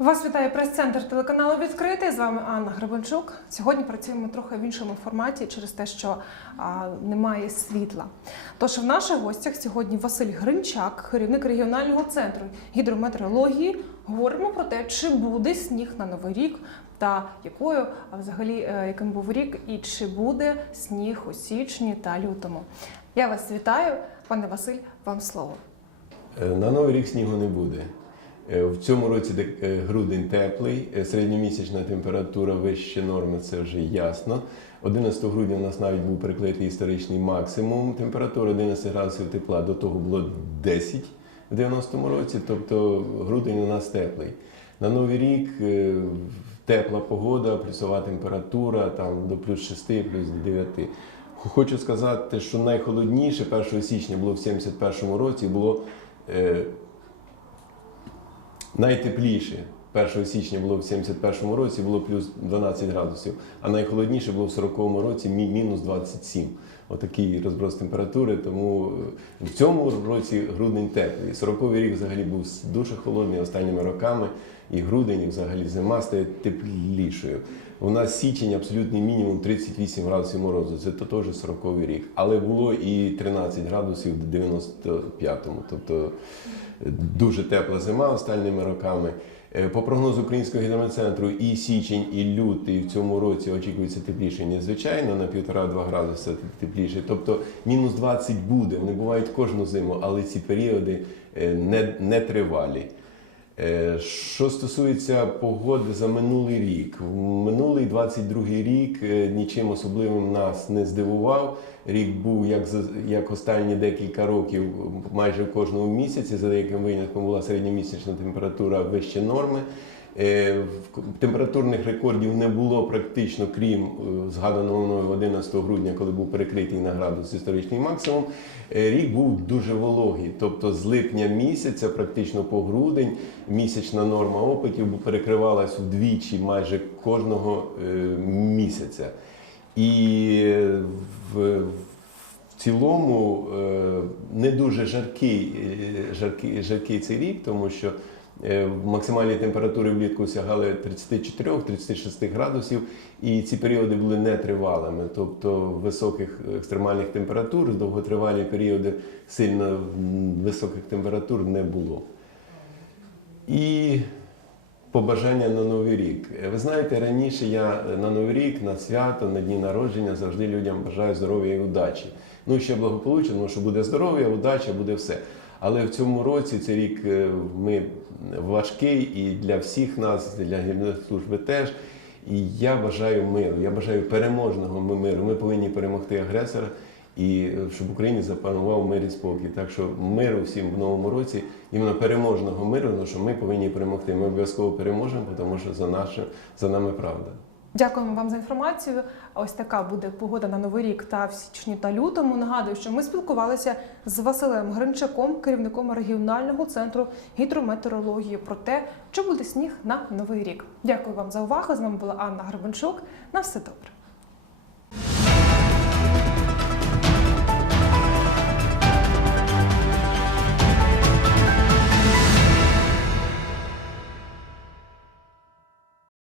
Вас вітає прес-центр телеканалу Відкритий. З вами Анна Гребенчук. Сьогодні працюємо трохи в іншому форматі через те, що а, немає світла. Тож в наших гостях сьогодні Василь Гринчак, керівник регіонального центру гідрометеорології. Говоримо про те, чи буде сніг на новий рік, та якою а, взагалі е, яким був рік, і чи буде сніг у січні та лютому. Я вас вітаю, пане Василь. Вам слово. Е, На новий рік снігу не буде. Е, В цьому році е, грудень теплий, е, середньомісячна температура вище норми, це вже ясно. 11 грудня у нас навіть був приклеїтий історичний максимум температури 11 градусів тепла. До того було 10 в 90-му році, тобто грудень у нас теплий. На новий рік тепла погода, плюсова температура там до плюс 6, плюс 9. Хочу сказати, що найхолодніше 1 січня було в 71-му році, було найтепліше 1 січня було в 71-му році, було плюс 12 градусів, а найхолодніше було в 40-му році мінус 27. Отакий розброс температури, тому е, в цьому році грудень теплий. 40-й рік взагалі був дуже холодний останніми роками, і грудень, і взагалі зима стає теплішою. У нас січень абсолютний мінімум 38 градусів морозу. Це теж 40-й рік. Але було і 13 градусів в 95-му. Тобто дуже тепла зима останніми роками. Е, По прогнозу Українського гідрометцентру і січень, і лютий в цьому році очікується тепліше, ніж звичайно, на 1,5-2 градуси тепліше. Тобто мінус 20 буде. Вони бувають кожну зиму, але ці періоди е, не, не тривалі. Е, Що стосується погоди за минулий рік, минулий 22-й рік е, нічим особливим нас не здивував. Рік був як як останні декілька років, майже в кожному місяці, за деяким винятком була середньомісячна температура вище норми. Е, Температурних рекордів не було практично, крім е, згаданого мною 11 грудня, коли був перекритий на градус історичний максимум. Е, Рік був дуже вологий, тобто з липня місяця, практично по грудень, місячна норма опитів перекривалась вдвічі майже кожного місяця. І в, в цілому не дуже жаркий, жаркий, жаркий цей рік, тому що максимальні температури влітку сягали 34-36 градусів, і ці періоди були нетривалими, тобто високих екстремальних температур, довготривалі періоди сильно високих температур не було. І побажання на Новий рік. Ви знаєте, раніше я на Новий рік, на свято, на дні народження завжди людям бажаю здоров'я і удачі. Ну ще благополуччя, тому що буде здоров'я, удача, буде все. Але в цьому році цей рік е, ми важкий і для всіх нас, для служби теж. І я бажаю миру, я бажаю переможного миру. Ми повинні перемогти агресора і е, щоб в Україні запанував мир і спокій. Так що миру всім в новому році, іменно переможного миру, тому що ми повинні перемогти. Ми обов'язково переможемо, тому що за наше, за нами правда. Дякуємо вам за інформацію. Ось така буде погода на новий рік та в січні та лютому. Нагадую, що ми спілкувалися з Василем Гринчаком, керівником регіонального центру гідрометеорології, про те, що буде сніг на новий рік. Дякую вам за увагу. З вами була Анна Гребенчук. На все добре.